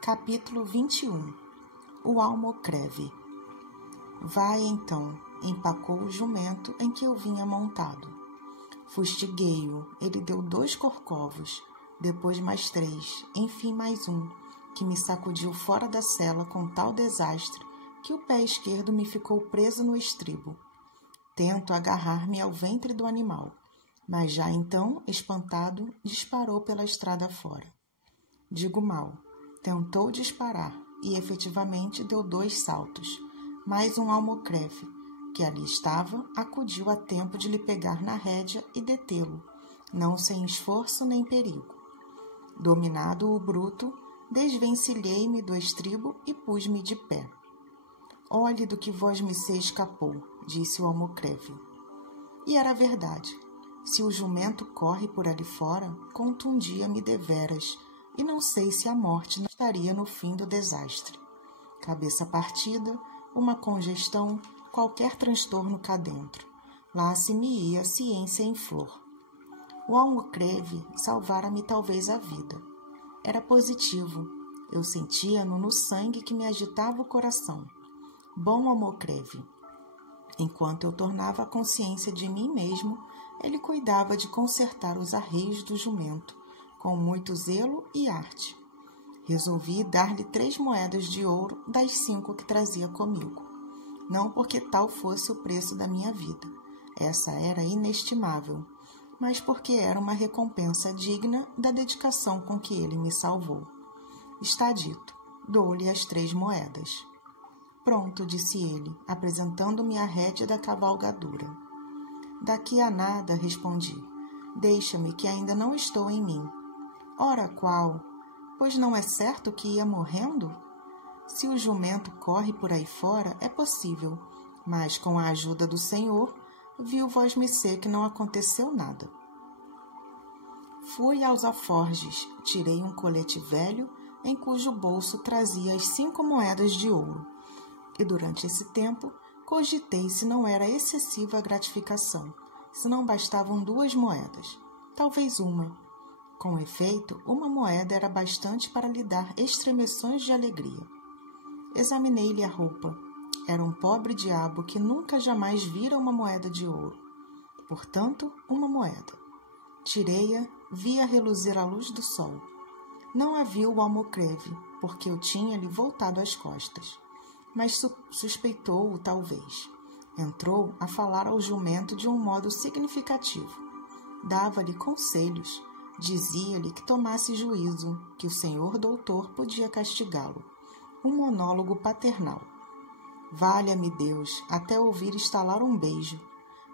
Capítulo 21. O almocreve. Vai então, empacou o jumento em que eu vinha montado. Fustiguei-o, ele deu 2 corcovos, depois mais 3, enfim mais um, que me sacudiu fora da sela com tal desastre que o pé esquerdo me ficou preso no estribo. Tento agarrar-me ao ventre do animal, mas já então, espantado, disparou pela estrada fora. Digo mal. Tentou disparar e efetivamente deu 2 saltos. Mais um almocreve, que ali estava, acudiu a tempo de lhe pegar na rédea e detê-lo, não sem esforço nem perigo. Dominado o bruto, desvencilhei-me do estribo e pus-me de pé. Olhe do que vosmecê escapou, disse o almocreve. E era verdade. Se o jumento corre por ali fora, contundia-me deveras, e não sei se a morte não estaria no fim do desastre. Cabeça partida, uma congestão, qualquer transtorno cá dentro. Lá se me ia a ciência em flor. O almocreve salvara-me talvez a vida. Era positivo. Eu sentia-no no sangue que me agitava o coração. Bom almocreve. Enquanto eu tornava a consciência de mim mesmo, ele cuidava de consertar os arreios do jumento, com muito zelo e arte. Resolvi dar-lhe 3 moedas de ouro das 5 que trazia comigo. Não porque tal fosse o preço da minha vida. Essa era inestimável, mas porque era uma recompensa digna da dedicação com que ele me salvou. Está dito, dou-lhe as 3 moedas. Pronto, disse ele, apresentando-me a rédea da cavalgadura. Daqui a nada, respondi. Deixa-me que ainda não estou em mim. Ora qual, pois não é certo que ia morrendo? Se o jumento corre por aí fora, é possível, mas com a ajuda do Senhor, viu vosmecê que não aconteceu nada. Fui aos alforjes, tirei um colete velho, em cujo bolso trazia as 5 moedas de ouro, e durante esse tempo cogitei se não era excessiva a gratificação, se não bastavam 2 moedas, talvez uma. Com efeito, uma moeda era bastante para lhe dar estremeções de alegria. Examinei-lhe a roupa. Era um pobre diabo que nunca jamais vira uma moeda de ouro. Portanto, uma moeda. Tirei-a, vi-a reluzir à luz do sol. Não a viu o almocreve, porque eu tinha-lhe voltado as costas. Mas suspeitou-o, talvez. Entrou a falar ao jumento de um modo significativo. Dava-lhe conselhos. Dizia-lhe que tomasse juízo, que o senhor doutor podia castigá-lo. Um monólogo paternal. Valha-me Deus, até ouvir estalar um beijo.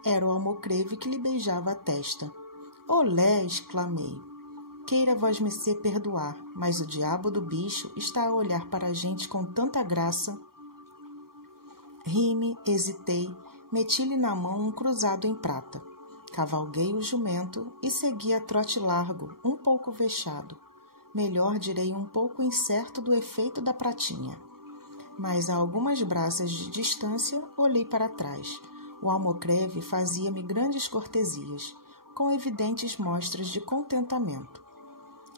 Era o almocreve que lhe beijava a testa. Olé, exclamei. Queira vosmecê perdoar, mas o diabo do bicho está a olhar para a gente com tanta graça. Ri-me, hesitei, meti-lhe na mão um cruzado em prata. Cavalguei o jumento e segui a trote largo, um pouco vexado. Melhor direi um pouco incerto do efeito da pratinha. Mas a algumas braças de distância olhei para trás. O almocreve fazia-me grandes cortesias, com evidentes mostras de contentamento.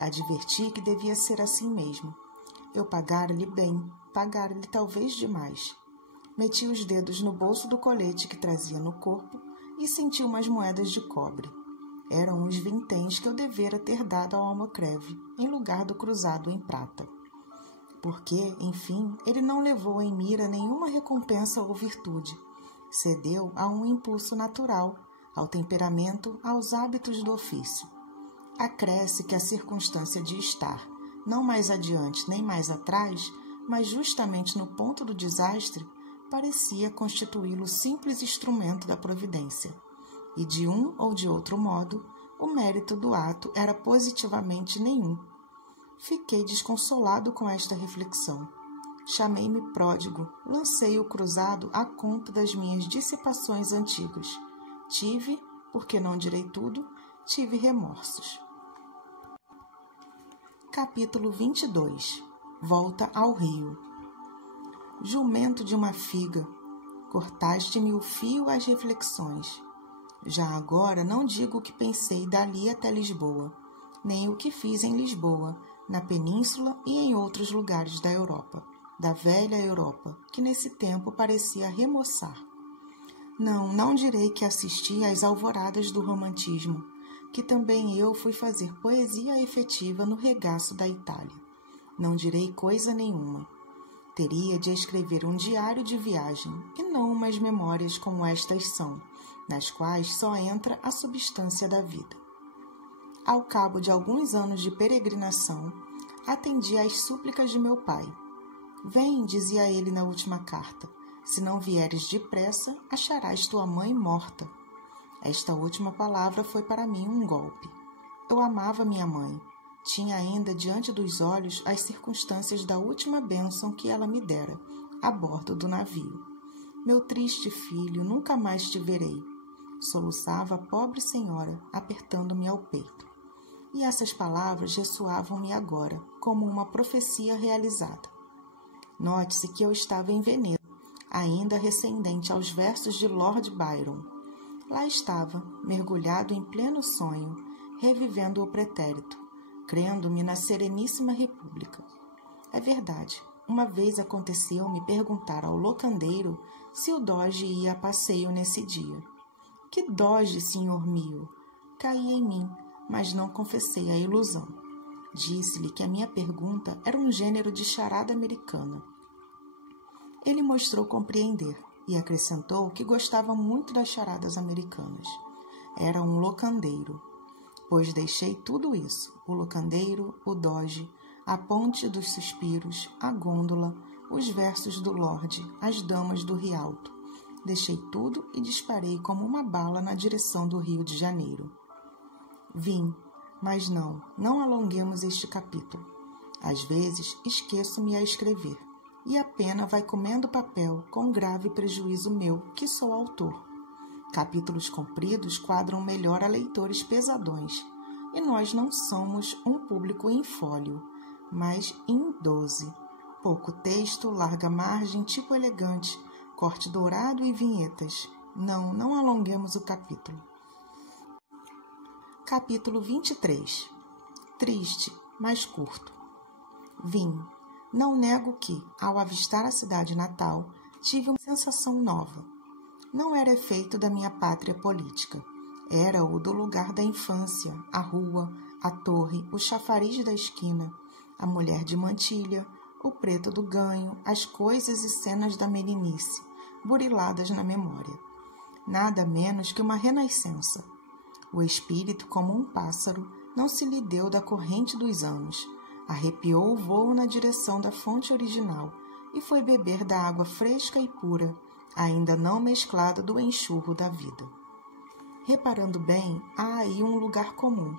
Adverti que devia ser assim mesmo. Eu pagara-lhe bem, pagara-lhe talvez demais. Meti os dedos no bolso do colete que trazia no corpo e senti umas moedas de cobre. Eram os vinténs que eu devera ter dado ao almocreve, em lugar do cruzado em prata. Porque, enfim, ele não levou em mira nenhuma recompensa ou virtude. Cedeu a um impulso natural, ao temperamento, aos hábitos do ofício. Acresce que a circunstância de estar, não mais adiante nem mais atrás, mas justamente no ponto do desastre, parecia constituí-lo simples instrumento da providência, e de um ou de outro modo, o mérito do ato era positivamente nenhum. Fiquei desconsolado com esta reflexão. Chamei-me pródigo, lancei o cruzado à conta das minhas dissipações antigas. Tive, porque não direi tudo, tive remorsos. Capítulo 22. Volta ao rio. Jumento de uma figa, cortaste-me o fio às reflexões. Já agora não digo o que pensei dali até Lisboa, nem o que fiz em Lisboa, na Península e em outros lugares da Europa, da velha Europa, que nesse tempo parecia remoçar. Não direi que assisti às alvoradas do romantismo, que também eu fui fazer poesia efetiva no regaço da Itália. Não direi coisa nenhuma. Teria de escrever um diário de viagem, e não umas memórias como estas são, nas quais só entra a substância da vida. Ao cabo de alguns anos de peregrinação, atendi às súplicas de meu pai. Vem, dizia ele na última carta, se não vieres depressa, acharás tua mãe morta. Esta última palavra foi para mim um golpe. Eu amava minha mãe. Tinha ainda diante dos olhos as circunstâncias da última bênção que ela me dera, a bordo do navio. Meu triste filho, nunca mais te verei, soluçava a pobre senhora, apertando-me ao peito. E essas palavras ressoavam-me agora, como uma profecia realizada. Note-se que eu estava em Veneza, ainda recendente aos versos de Lord Byron. Lá estava, mergulhado em pleno sonho, revivendo o pretérito, crendo-me na Sereníssima República. É verdade, uma vez aconteceu-me perguntar ao locandeiro se o doge ia a passeio nesse dia. Que doge, senhor mio? Caí em mim, mas não confessei a ilusão. Disse-lhe que a minha pergunta era um gênero de charada americana. Ele mostrou compreender e acrescentou que gostava muito das charadas americanas. Era um locandeiro. Pois deixei tudo isso, o locandeiro, o doge, a ponte dos suspiros, a gôndola, os versos do Lorde, as damas do Rialto. Deixei tudo e disparei como uma bala na direção do Rio de Janeiro. Vim, mas não alonguemos este capítulo. Às vezes esqueço-me a escrever, e a pena vai comendo papel com grave prejuízo meu, que sou autor. Capítulos compridos quadram melhor a leitores pesadões, e nós não somos um público infólio, mas em 12. Pouco texto, larga margem, tipo elegante, corte dourado e vinhetas. Não alonguemos o capítulo. Capítulo 23. Triste, mas curto. Vim. Não nego que, ao avistar a cidade natal, tive uma sensação nova. Não era efeito da minha pátria política. Era o do lugar da infância, a rua, a torre, o chafariz da esquina, a mulher de mantilha, o preto do ganho, as coisas e cenas da meninice, buriladas na memória. Nada menos que uma renascença. O espírito, como um pássaro, não se lhe deu da corrente dos anos, arrepiou o vôo na direção da fonte original e foi beber da água fresca e pura, ainda não mesclada do enxurro da vida. Reparando bem, há aí um lugar comum.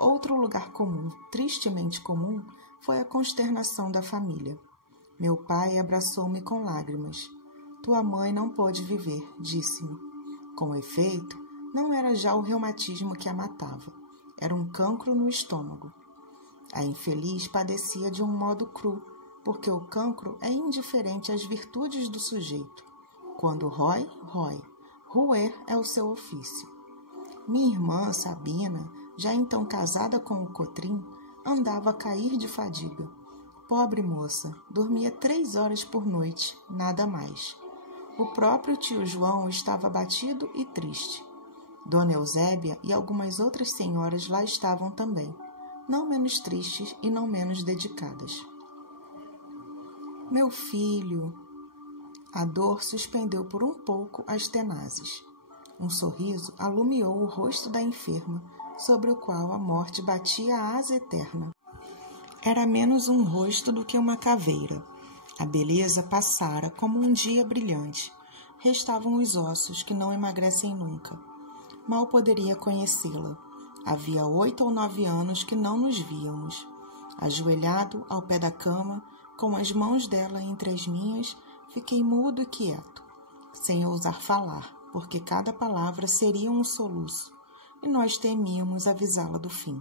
Outro lugar comum, tristemente comum, foi a consternação da família. Meu pai abraçou-me com lágrimas. Tua mãe não pôde viver, disse-me. Com efeito, não era já o reumatismo que a matava. Era um cancro no estômago. A infeliz padecia de um modo cru, porque o cancro é indiferente às virtudes do sujeito. Quando rói, rói. Roer é o seu ofício. Minha irmã, Sabina, já então casada com o Cotrim, andava a cair de fadiga. Pobre moça, dormia 3 horas por noite, nada mais. O próprio tio João estava abatido e triste. Dona Eusébia e algumas outras senhoras lá estavam também, não menos tristes e não menos dedicadas. Meu filho... A dor suspendeu por um pouco as tenazes. Um sorriso alumiou o rosto da enferma, sobre o qual a morte batia a asa eterna. Era menos um rosto do que uma caveira. A beleza passara como um dia brilhante. Restavam os ossos que não emagrecem nunca. Mal poderia conhecê-la. Havia 8 ou 9 anos que não nos víamos. Ajoelhado ao pé da cama, com as mãos dela entre as minhas, fiquei mudo e quieto, sem ousar falar, porque cada palavra seria um soluço, e nós temíamos avisá-la do fim.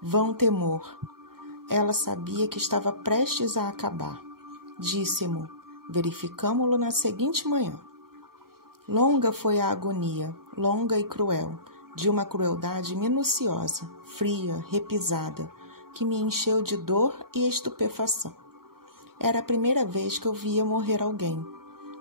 Vão temor. Ela sabia que estava prestes a acabar. Disse-mo, verificamo-lo na seguinte manhã. Longa foi a agonia, longa e cruel, de uma crueldade minuciosa, fria, repisada, que me encheu de dor e estupefação. Era a primeira vez que eu via morrer alguém.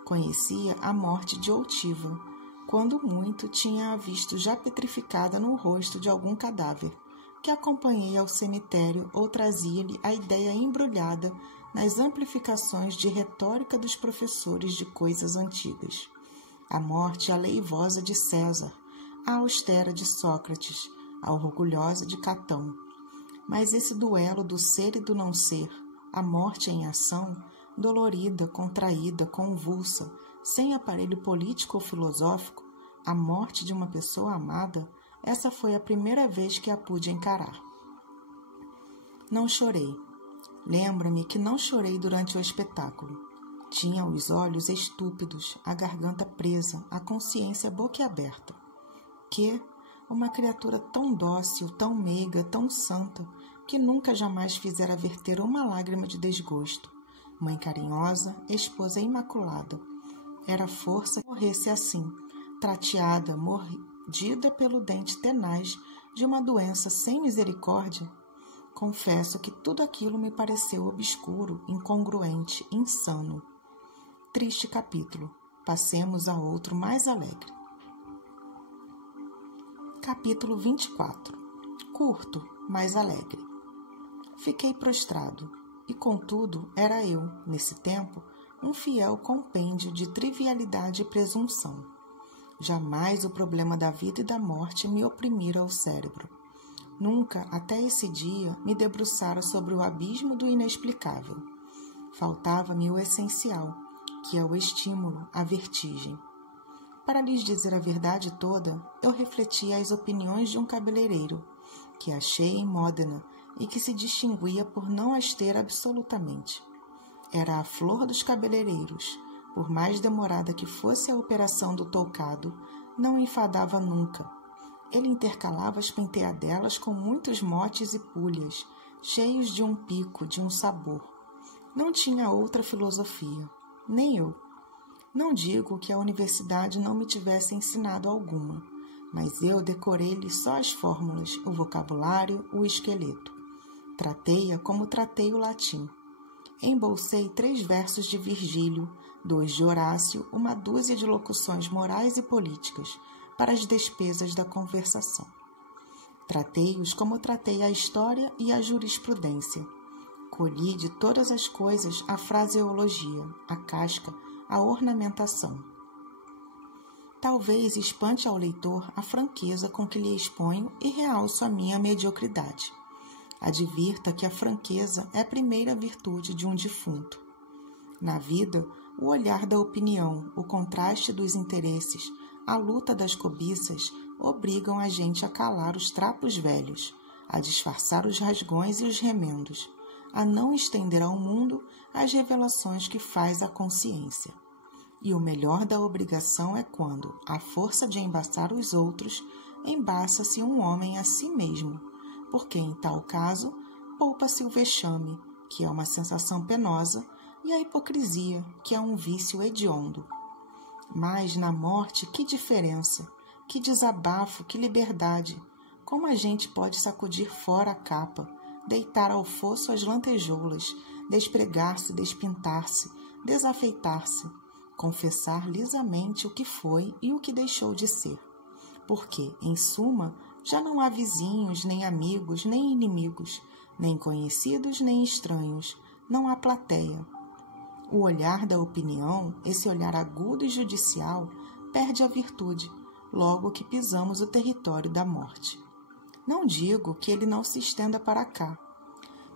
Conhecia a morte de outiva. Quando muito, tinha-a visto já petrificada no rosto de algum cadáver, que acompanhei ao cemitério ou trazia-lhe a ideia embrulhada nas amplificações de retórica dos professores de coisas antigas. A morte aleivosa de César, a austera de Sócrates, a orgulhosa de Catão. Mas esse duelo do ser e do não ser, a morte em ação, dolorida, contraída, convulsa, sem aparelho político ou filosófico, a morte de uma pessoa amada, essa foi a primeira vez que a pude encarar. Não chorei. Lembra-me que não chorei durante o espetáculo. Tinha os olhos estúpidos, a garganta presa, a consciência boquiaberta. Que, uma criatura tão dócil, tão meiga, tão santa, que nunca jamais fizera verter uma lágrima de desgosto. Mãe carinhosa, esposa imaculada. Era força que morresse assim, trateada, mordida pelo dente tenaz de uma doença sem misericórdia. Confesso que tudo aquilo me pareceu obscuro, incongruente, insano. Triste capítulo. Passemos a outro mais alegre. Capítulo 24. Curto, mas alegre. Fiquei prostrado, e contudo era eu, nesse tempo, um fiel compêndio de trivialidade e presunção. Jamais o problema da vida e da morte me oprimira o cérebro. Nunca, até esse dia, me debruçara sobre o abismo do inexplicável. Faltava-me o essencial, que é o estímulo, a vertigem. Para lhes dizer a verdade toda, eu refletia as opiniões de um cabeleireiro, que achei em Módena e que se distinguia por não as ter absolutamente. Era a flor dos cabeleireiros. Por mais demorada que fosse a operação do toucado, não enfadava nunca. Ele intercalava as penteadelas com muitos motes e pulhas, cheios de um pico, de um sabor. Não tinha outra filosofia, nem eu. Não digo que a universidade não me tivesse ensinado alguma, mas eu decorei-lhe só as fórmulas, o vocabulário, o esqueleto. Tratei-a como tratei o latim. Embolsei 3 versos de Virgílio, 2 de Horácio, uma dúzia de locuções morais e políticas para as despesas da conversação. Tratei-os como tratei a história e a jurisprudência. Colhi de todas as coisas a fraseologia, a casca, a ornamentação. Talvez espante ao leitor a franqueza com que lhe exponho e realço a minha mediocridade. Advirta que a franqueza é a primeira virtude de um defunto. Na vida, o olhar da opinião, o contraste dos interesses, a luta das cobiças obrigam a gente a calar os trapos velhos, a disfarçar os rasgões e os remendos, a não estender ao mundo as revelações que faz a consciência. E o melhor da obrigação é quando, à força de embaçar os outros, embaça-se um homem a si mesmo, porque, em tal caso, poupa-se o vexame, que é uma sensação penosa, e a hipocrisia, que é um vício hediondo. Mas, na morte, que diferença, que desabafo, que liberdade! Como a gente pode sacudir fora a capa, deitar ao fosso as lantejoulas, despregar-se, despintar-se, desafeitar-se, confessar lisamente o que foi e o que deixou de ser. Porque, em suma, já não há vizinhos, nem amigos, nem inimigos, nem conhecidos, nem estranhos, não há plateia. O olhar da opinião, esse olhar agudo e judicial, perde a virtude, logo que pisamos o território da morte. Não digo que ele não se estenda para cá,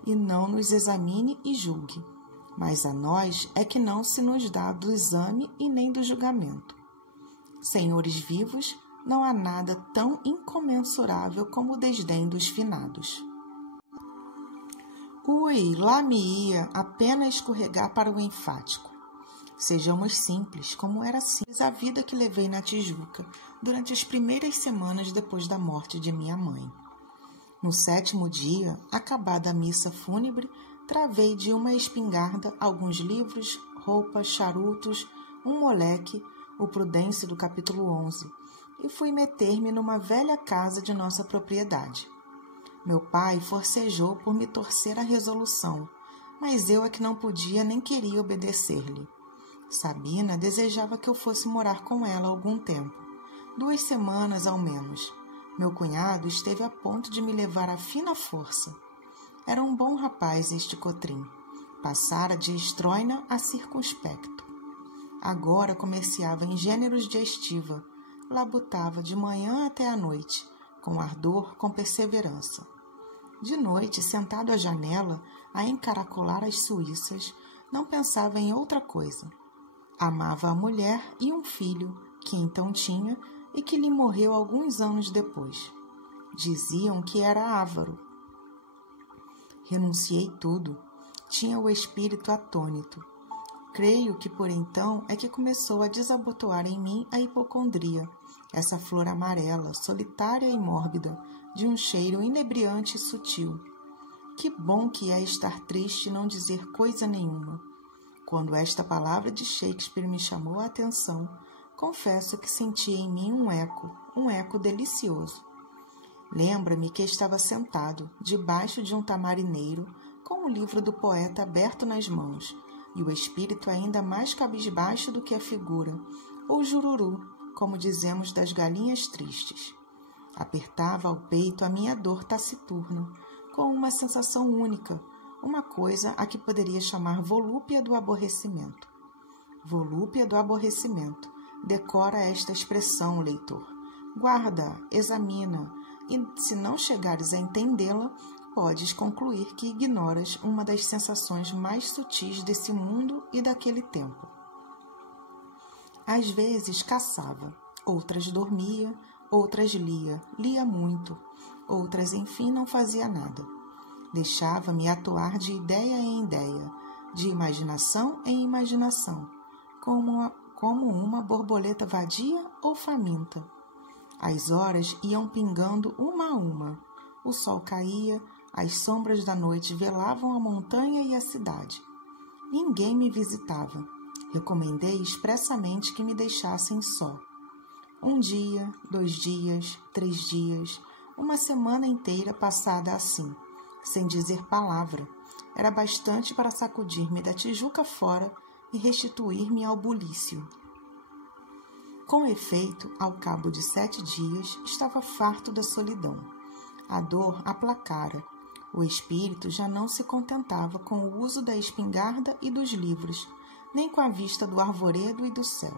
e não nos examine e julgue, mas a nós é que não se nos dá do exame e nem do julgamento. Senhores vivos, não há nada tão incomensurável como o desdém dos finados. Ui, lá me ia a pena escorregar para o enfático. Sejamos simples, como era simples a vida que levei na Tijuca durante as primeiras semanas depois da morte de minha mãe. No 7º dia, acabada a missa fúnebre, travei de uma espingarda alguns livros, roupas, charutos, um moleque, o Prudêncio do capítulo 11, e fui meter-me numa velha casa de nossa propriedade. Meu pai forcejou por me torcer a resolução, mas eu é que não podia nem queria obedecer-lhe. Sabina desejava que eu fosse morar com ela algum tempo, 2 semanas ao menos. Meu cunhado esteve a ponto de me levar à fina força. Era um bom rapaz este Cotrim. Passara de estroina a circunspecto. Agora comerciava em gêneros de estiva, labutava de manhã até à noite, com ardor, com perseverança. De noite, sentado à janela, a encaracolar as suíças, não pensava em outra coisa. Amava a mulher e um filho, que então tinha e que lhe morreu alguns anos depois. Diziam que era avaro. Renunciei tudo. Tinha o espírito atônito. Creio que por então é que começou a desabotoar em mim a hipocondria, essa flor amarela, solitária e mórbida, de um cheiro inebriante e sutil. Que bom que é estar triste e não dizer coisa nenhuma. Quando esta palavra de Shakespeare me chamou a atenção, confesso que senti em mim um eco delicioso. Lembra-me que estava sentado, debaixo de um tamarineiro, com o livro do poeta aberto nas mãos, e o espírito ainda mais cabisbaixo do que a figura, ou jururu, como dizemos das galinhas tristes. Apertava ao peito a minha dor taciturna, com uma sensação única, uma coisa a que poderia chamar volúpia do aborrecimento. Volúpia do aborrecimento. Decora esta expressão, leitor. Guarda, examina, e se não chegares a entendê-la, podes concluir que ignoras uma das sensações mais sutis desse mundo e daquele tempo. Às vezes caçava, outras dormia, outras lia muito, outras, enfim, não fazia nada. Deixava-me atoar de ideia em ideia, de imaginação em imaginação, como uma borboleta vadia ou faminta. As horas iam pingando uma a uma. O sol caía, as sombras da noite velavam a montanha e a cidade. Ninguém me visitava. Recomendei expressamente que me deixassem só. 1 dia, 2 dias, 3 dias, uma semana inteira passada assim, sem dizer palavra, era bastante para sacudir-me da tijuca fora e restituir-me ao bulício. Com efeito, ao cabo de 7 dias, estava farto da solidão. A dor aplacara. O espírito já não se contentava com o uso da espingarda e dos livros, nem com a vista do arvoredo e do céu.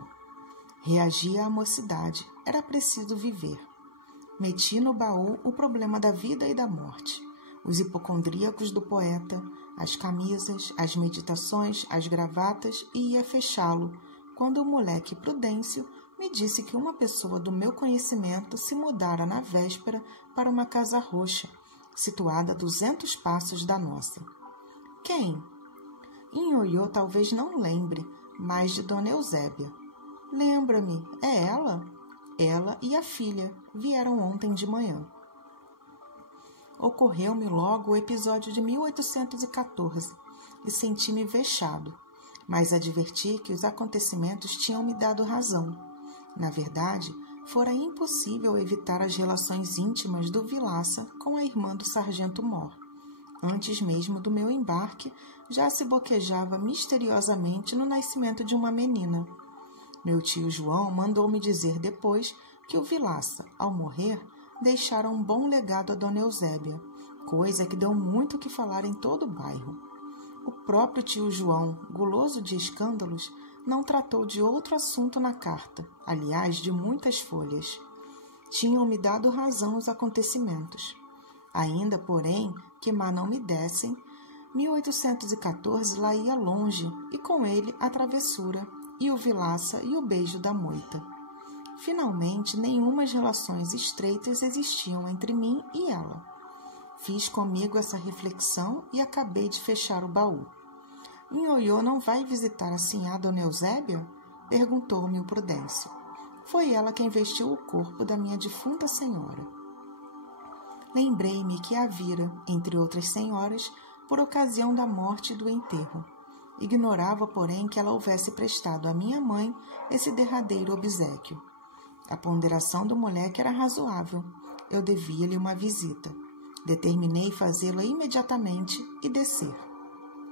Reagia à mocidade, era preciso viver. Meti no baú o problema da vida e da morte, os hipocondríacos do poeta, as camisas, as meditações, as gravatas, e ia fechá-lo, quando o moleque Prudêncio me disse que uma pessoa do meu conhecimento se mudara na véspera para uma casa roxa, situada a 200 passos da nossa. Quem? Inhoiô talvez não lembre, mas de Dona Eusébia. Lembra-me, é ela? Ela e a filha vieram ontem de manhã. Ocorreu-me logo o episódio de 1814 e senti-me vexado, mas adverti que os acontecimentos tinham me dado razão. Na verdade, fora impossível evitar as relações íntimas do Vilaça com a irmã do sargento Mor. Antes mesmo do meu embarque, já se boquejava misteriosamente no nascimento de uma menina. Meu tio João mandou-me dizer depois que o Vilaça, ao morrer, deixara um bom legado a Dona Eusébia, coisa que deu muito que falar em todo o bairro. O próprio tio João, guloso de escândalos, não tratou de outro assunto na carta, aliás, de muitas folhas. Tinham-me dado razão os acontecimentos. Ainda, porém, que má não me dessem, 1814 lá ia longe, e com ele a travessura, e o Vilaça e o beijo da moita. Finalmente, nenhumas relações estreitas existiam entre mim e ela. Fiz comigo essa reflexão e acabei de fechar o baú. Inhoiô não vai visitar a sinhá Dona Eusébia? Perguntou-me o Prudêncio. Foi ela quem vestiu o corpo da minha defunta senhora. Lembrei-me que a vira, entre outras senhoras, por ocasião da morte e do enterro. Ignorava, porém, que ela houvesse prestado à minha mãe esse derradeiro obséquio. A ponderação do moleque era razoável. Eu devia-lhe uma visita. Determinei fazê-la imediatamente e descer.